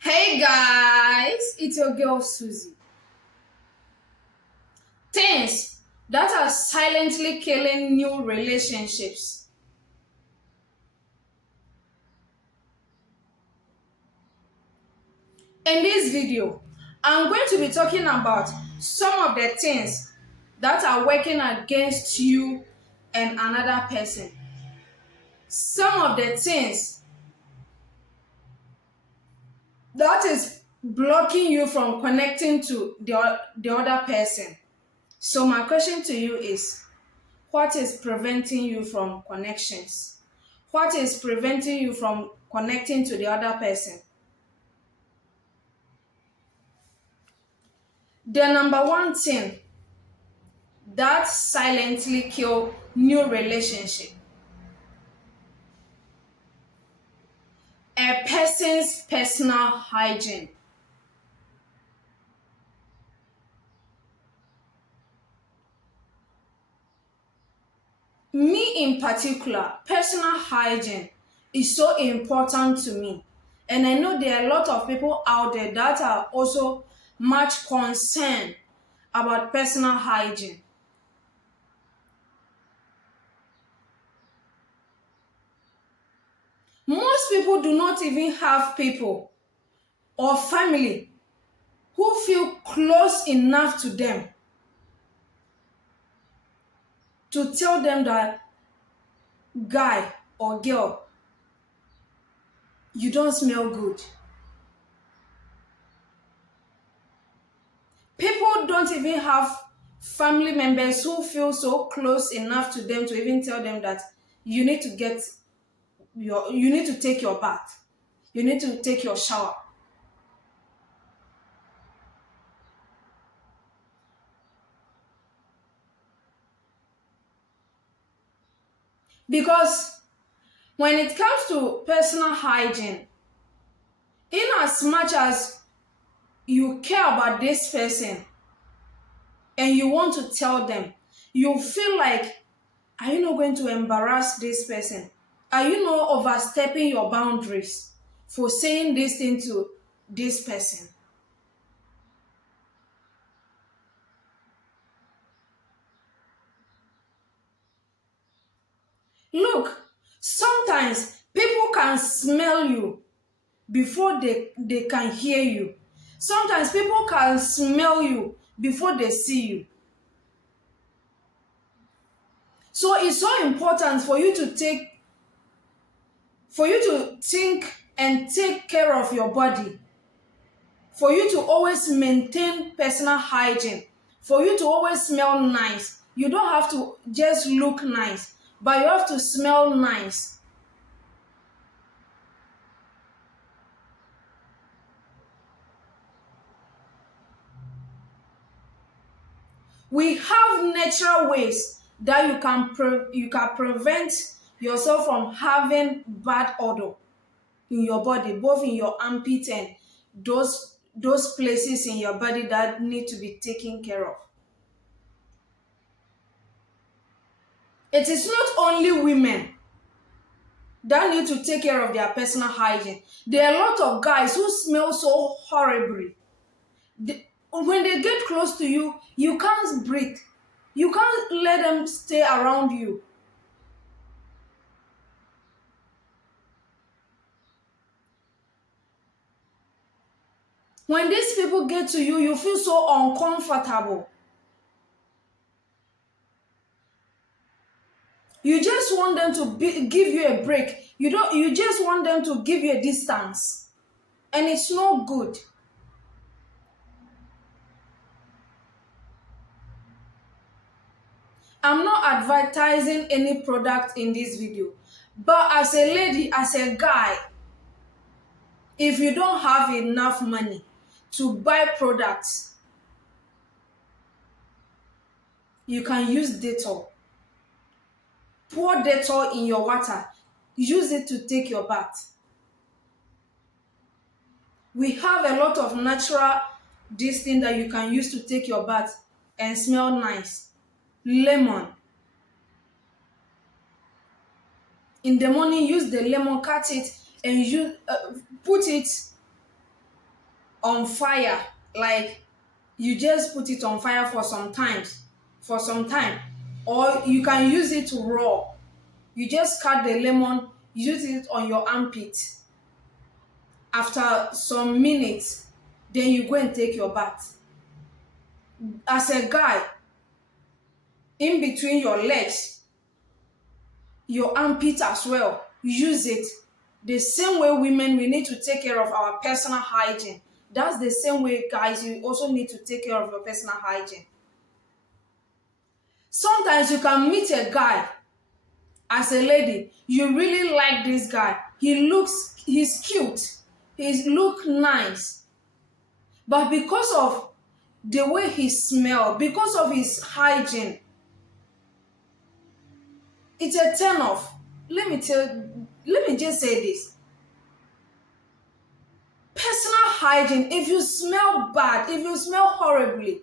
Hey guys, it's your girl Suzie. Things that are silently killing new relationships. In this video, I'm going to be talking about some of the things that are working against you and another person. Some of the things that is blocking you from connecting to the other person. So my question to you is, what is preventing you from connections? What is preventing you from connecting to the other person? The number one thing that silently kill new relationship, a person's personal hygiene. Me in particular, personal hygiene is so important to me. And I know there are a lot of people out there that are also much concerned about personal hygiene. Most people do not even have people or family who feel close enough to them to tell them that, guy or girl, you don't smell good. People don't even have family members who feel so close enough to them to even tell them that you need to you need to take your bath. You need to take your shower. Because when it comes to personal hygiene, in as much as you care about this person and you want to tell them, you feel like, are you not going to embarrass this person? Are you not overstepping your boundaries for saying this thing to this person? Look, sometimes people can smell you before they can hear you. Sometimes people can smell you before they see you. So it's so important for you to think and take care of your body, for you to always maintain personal hygiene, for you to always smell nice. You don't have to just look nice, but you have to smell nice. We have natural ways that you can prevent yourself from having bad odor in your body, both in your armpit and those places in your body that need to be taken care of. It is not only women that need to take care of their personal hygiene. There are a lot of guys who smell so horribly. When they get close to you, you can't breathe. You can't let them stay around you. When these people get to you, you feel so uncomfortable. You just want them to give you a break. You just want them to give you a distance. And it's not good. I'm not advertising any product in this video. But as a lady, as a guy, if you don't have enough money to buy products, you can use Dettol. Pour Dettol in your water. Use it to take your bath. We have a lot of natural this thing that you can use to take your bath and smell nice. Lemon. In the morning, use the lemon, cut it, and put it on fire, like you just put it on fire for some time, or you can use it raw. You just cut the lemon, use it on your armpit. After some minutes, then you go and take your bath. As a guy, in between your legs, your armpit as well, use it. The same way women, we need to take care of our personal hygiene. That's the same way, guys, you also need to take care of your personal hygiene. Sometimes you can meet a guy as a lady, you really like this guy. He's cute, he look nice, but because of the way he smell, because of his hygiene, it's a turn off. Let me just say this. Personal hygiene, if you smell bad, if you smell horribly,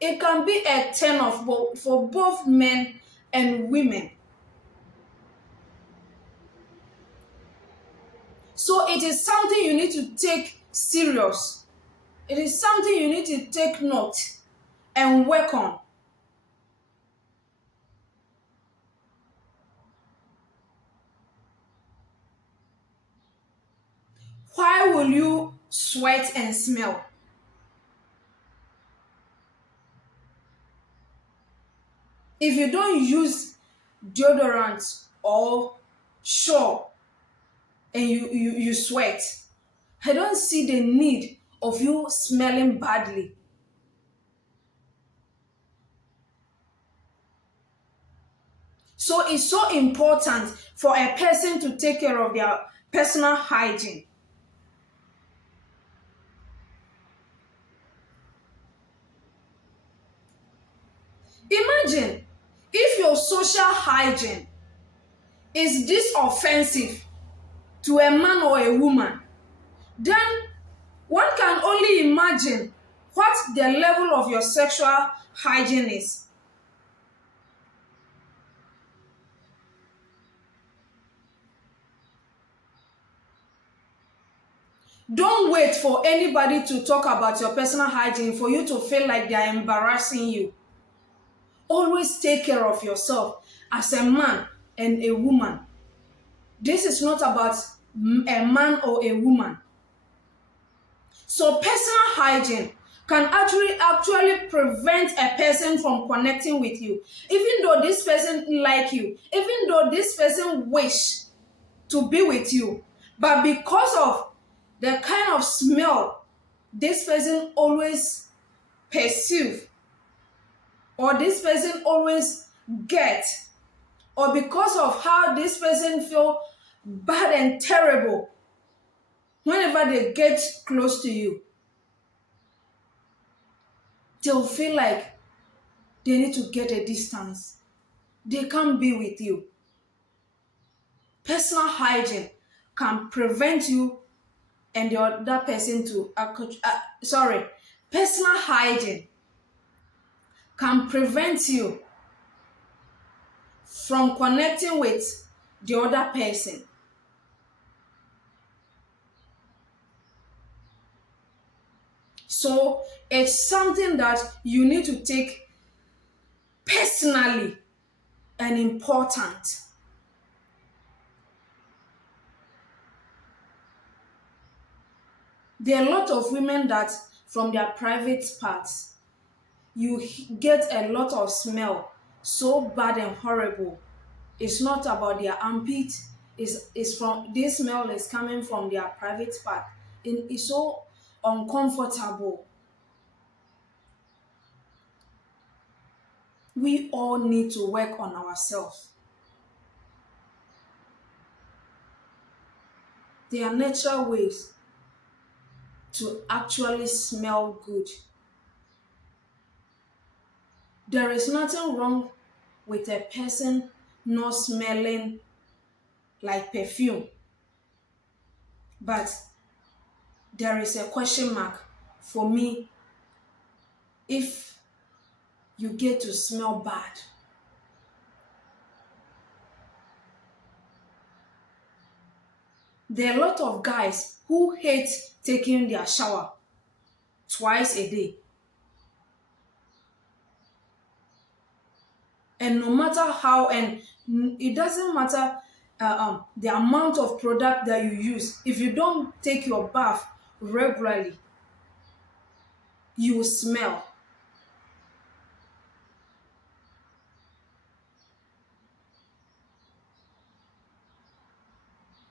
it can be a turn off for both men and women. So it is something you need to take serious. It is something you need to take note and work on. Why will you sweat and smell? If you don't use deodorant or sure and you sweat, I don't see the need of you smelling badly. So it's so important for a person to take care of their personal hygiene. Imagine if your social hygiene is this offensive to a man or a woman, then one can only imagine what the level of your sexual hygiene is. Don't wait for anybody to talk about your personal hygiene for you to feel like they are embarrassing you. Always take care of yourself as a man and a woman. This is not about a man or a woman. So personal hygiene can actually prevent a person from connecting with you. Even though this person like you, even though this person wish to be with you, but because of the kind of smell this person always perceive, or this person always get, or because of how this person feel bad and terrible whenever they get close to you, they'll feel like they need to get a distance. They can't be with you. Personal hygiene can prevent you and the other person to personal hygiene can prevent you from connecting with the other person. So it's something that you need to take personally and important. There are a lot of women that from their private parts, you get a lot of smell, so bad and horrible. It's not about their armpit, it's from this smell is coming from their private part. And it's so uncomfortable. We all need to work on ourselves. There are natural ways to actually smell good. There is nothing wrong with a person not smelling like perfume, but there is a question mark for me if you get to smell bad. There are a lot of guys who hate taking their shower. twice a day. And no matter how, and it doesn't matter the amount of product that you use, if you don't take your bath regularly, you will smell.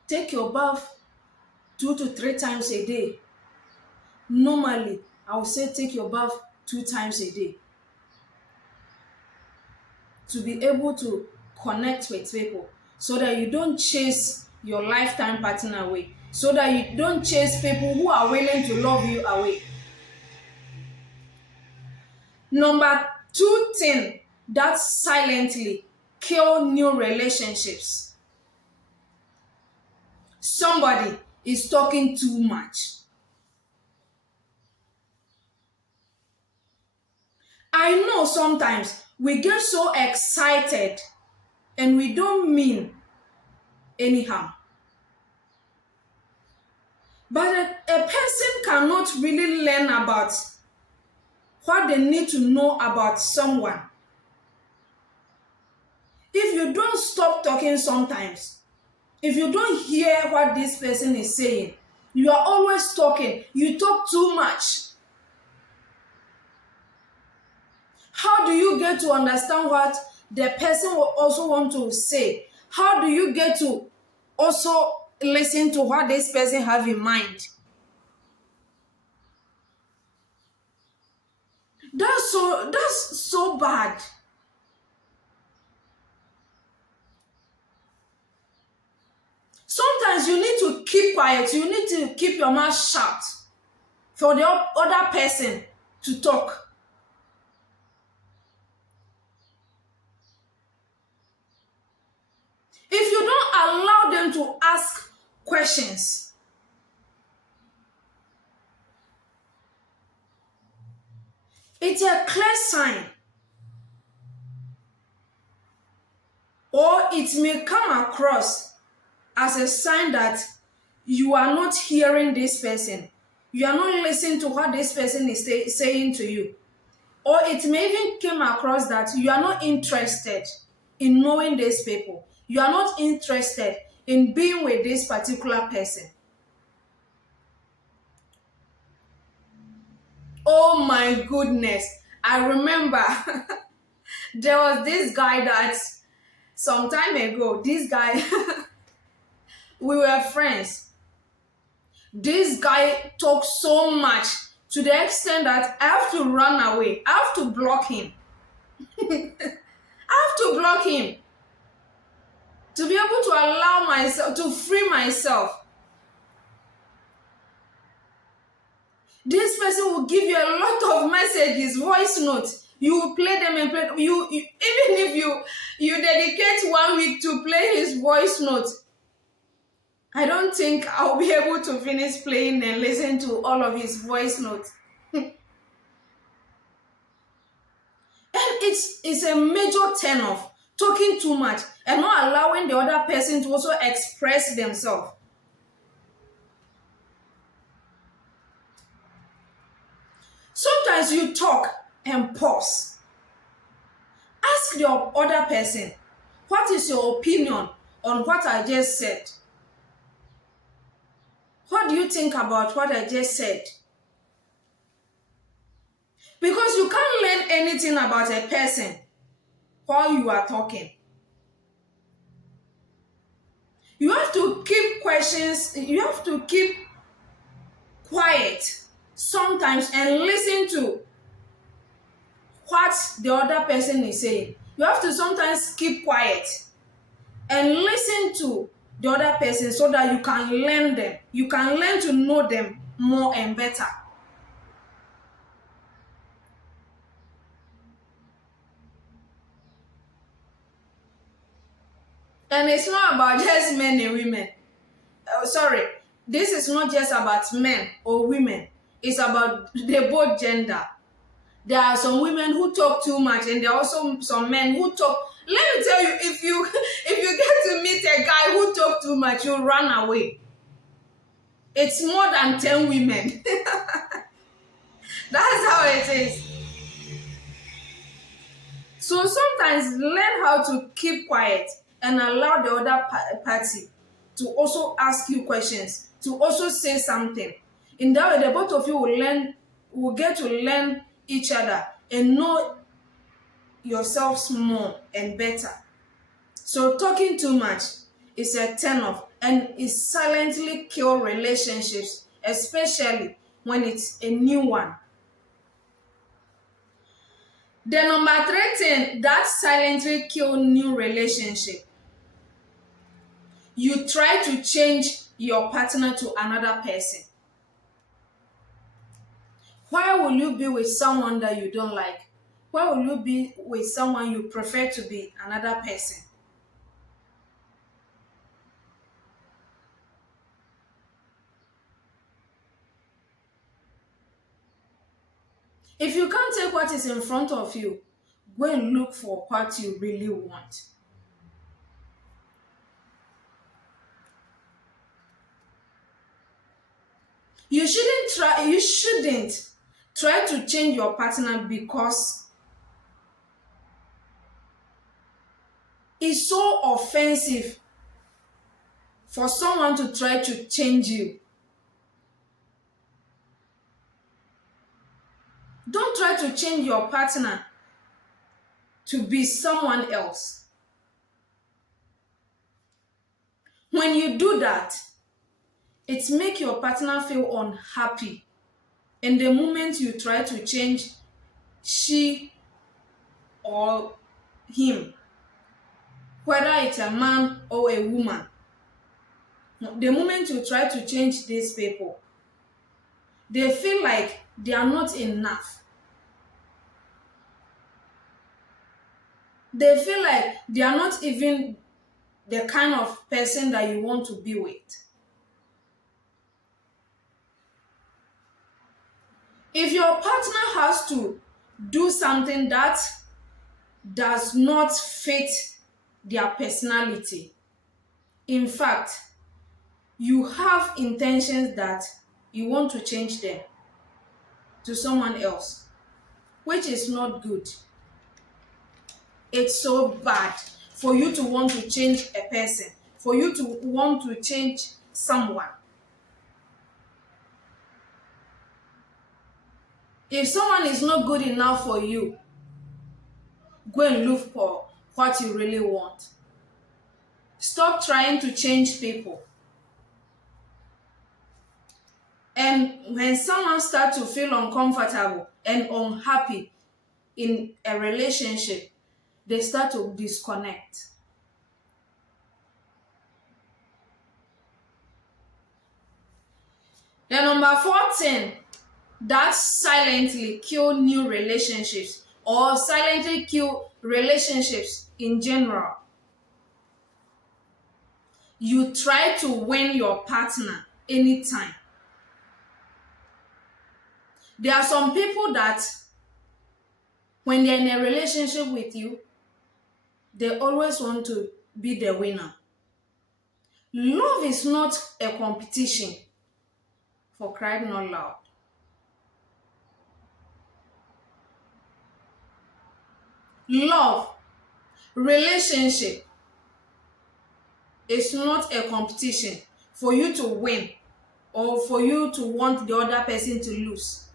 Take your bath 2 to 3 times a day. Normally, I would say take your bath 2 times a day to be able to connect with people, so that you don't chase your lifetime partner away, so that you don't chase people who are willing to love you away. Number two thing that silently kill new relationships. Somebody is talking too much. I know sometimes we get so excited and we don't mean any harm. But a person cannot really learn about what they need to know about someone if you don't stop talking sometimes. If you don't hear what this person is saying, you are always talking. You talk too much. How do you get to understand what the person will also want to say? How do you get to also listen to what this person have in mind? That's so bad. Sometimes you need to keep quiet. You need to keep your mouth shut for the other person to talk. If you don't allow them to ask questions, it's a clear sign, or it may come across as a sign that you are not hearing this person. You are not listening to what this person is saying to you. Or it may even come across that you are not interested in knowing these people. You are not interested in being with this particular person. Oh my goodness. I remember there was this guy that some time ago, this guy, we were friends. This guy talked so much to the extent that I have to run away. I have to block him. I have to block him to be able to allow myself to free myself. This person will give you a lot of messages, voice notes. You will play them and play. Even if you dedicate 1 week to play his voice notes, I don't think I'll be able to finish playing and listen to all of his voice notes. And it's a major turn off, talking too much and not allowing the other person to also express themselves. Sometimes you talk and pause. Ask the other person, what is your opinion on what I just said? What do you think about what I just said? Because you can't learn anything about a person while you are talking. You have to keep questions, you have to keep quiet sometimes and listen to what the other person is saying. You have to sometimes keep quiet and listen to the other person so that you can learn them. You can learn to know them more and better. And it's not about just men and women. Sorry, this is not just about men or women. It's about the both gender. There are some women who talk too much, and there are also some men who talk. Let me tell you, if you get to meet a guy who talk too much, you'll run away. It's more than 10 women. That's how it is. So sometimes learn how to keep quiet and allow the other party to also ask you questions, to also say something. In that way, the both of you will get to learn each other and know yourselves more and better. So talking too much is a turn off and it silently kill relationships, especially when it's a new one. The number three thing that silently kill new relationship, you try to change your partner to another person. Why will you be with someone that you don't like? Why will you be with someone you prefer to be another person? If you can't take what is in front of you, go and look for what you really want. You shouldn't try to change your partner because it's so offensive for someone to try to change you. Don't try to change your partner to be someone else. When you do that, it makes your partner feel unhappy. And the moment you try to change she or him, whether it's a man or a woman, the moment you try to change these people, they feel like they are not enough. They feel like they are not even the kind of person that you want to be with. If your partner has to do something that does not fit their personality, in fact, you have intentions that you want to change them to someone else, which is not good. It's so bad for you to want to change a person, for you to want to change someone. If someone is not good enough for you, go and look for what you really want. Stop trying to change people. And when someone starts to feel uncomfortable and unhappy in a relationship, they start to disconnect. The number 14 that silently kill new relationships or silently kill relationships in general. You try to win your partner anytime. There are some people that when they're in a relationship with you, they always want to be the winner. Love is not a competition, for crying out loud. Love, relationship is not a competition for you to win or for you to want the other person to lose.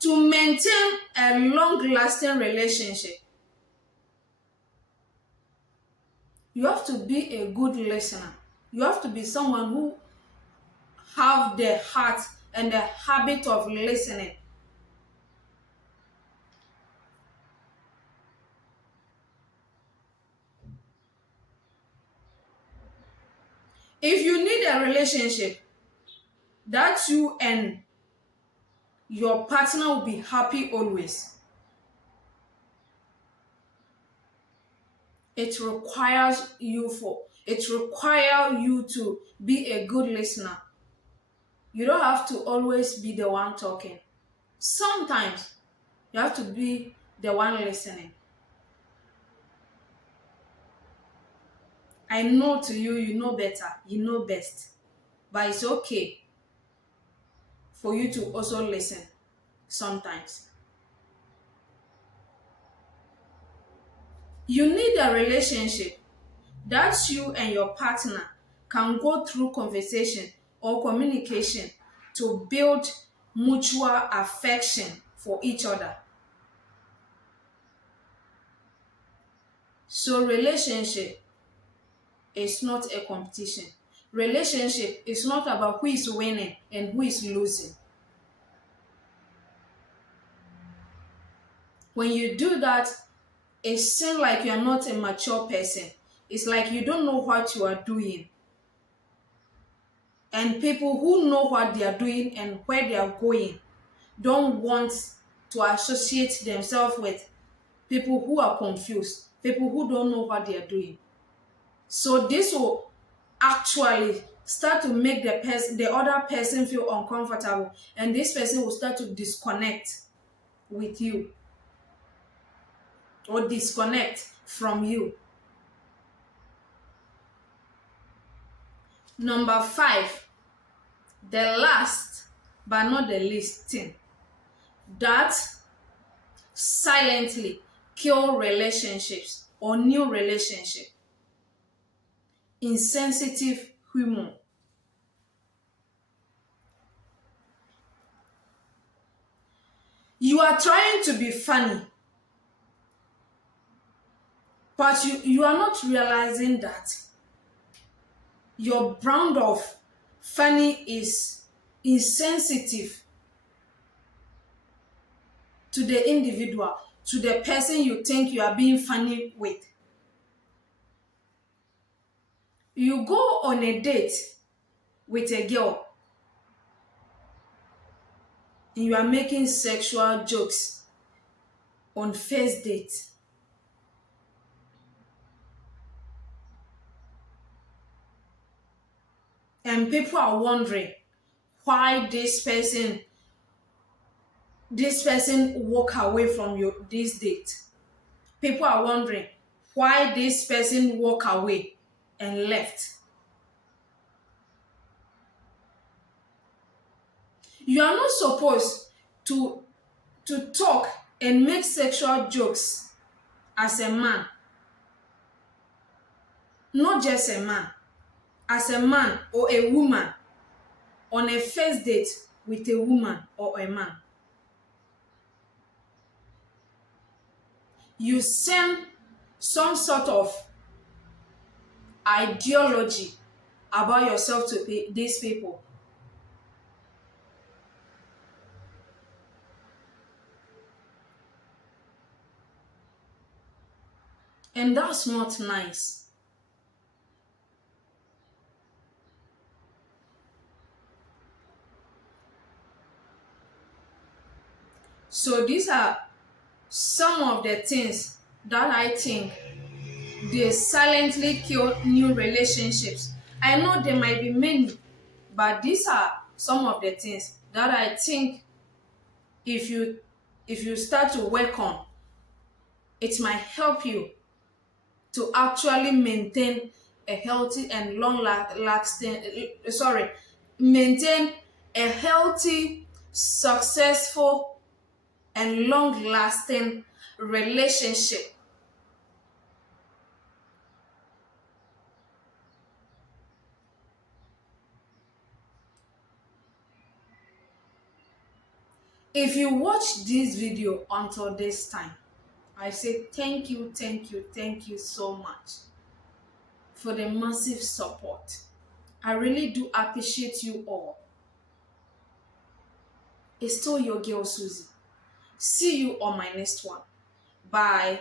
To maintain a long-lasting relationship, you have to be a good listener. You have to be someone who have the heart and the habit of listening. If you need a relationship that you and your partner will be happy always, it requires you to be a good listener. You don't have to always be the one talking. Sometimes you have to be the one listening. I know to you, you know better, you know best. But it's okay for you to also listen sometimes. You need a relationship that you and your partner can go through conversation or communication to build mutual affection for each other. So relationship is not a competition. Relationship is not about who is winning and who is losing. When you do that, it seems like you're not a mature person. It's like you don't know what you are doing. And people who know what they are doing and where they are going don't want to associate themselves with people who are confused, people who don't know what they are doing. So this will actually start to make the other person feel uncomfortable, and this person will start to disconnect with you or disconnect from you. Number 5, the last but not the least thing that silently kill relationships or new relationship: insensitive humor. You are trying to be funny, but you are not realizing that your brand of funny is insensitive to the individual, to the person you think you are being funny with. You go on a date with a girl and you are making sexual jokes on first date. And people are wondering why this person walk away from this date. People are wondering why this person walk away and left. You are not supposed to talk and make sexual jokes as a man. Not just a man, as a man or a woman on a first date with a woman or a man. You send some sort of ideology about yourself to these people. And that's not nice. So these are some of the things that I think they silently kill new relationships. I know there might be many, but these are some of the things that I think if you start to work on, it might help you to actually maintain a healthy and lasting maintain a healthy, successful, and long lasting relationship. If you watch this video until this time, I say thank you, thank you, thank you so much for the massive support. I really do appreciate you all. It's still your girl Susie. See you on my next one. Bye.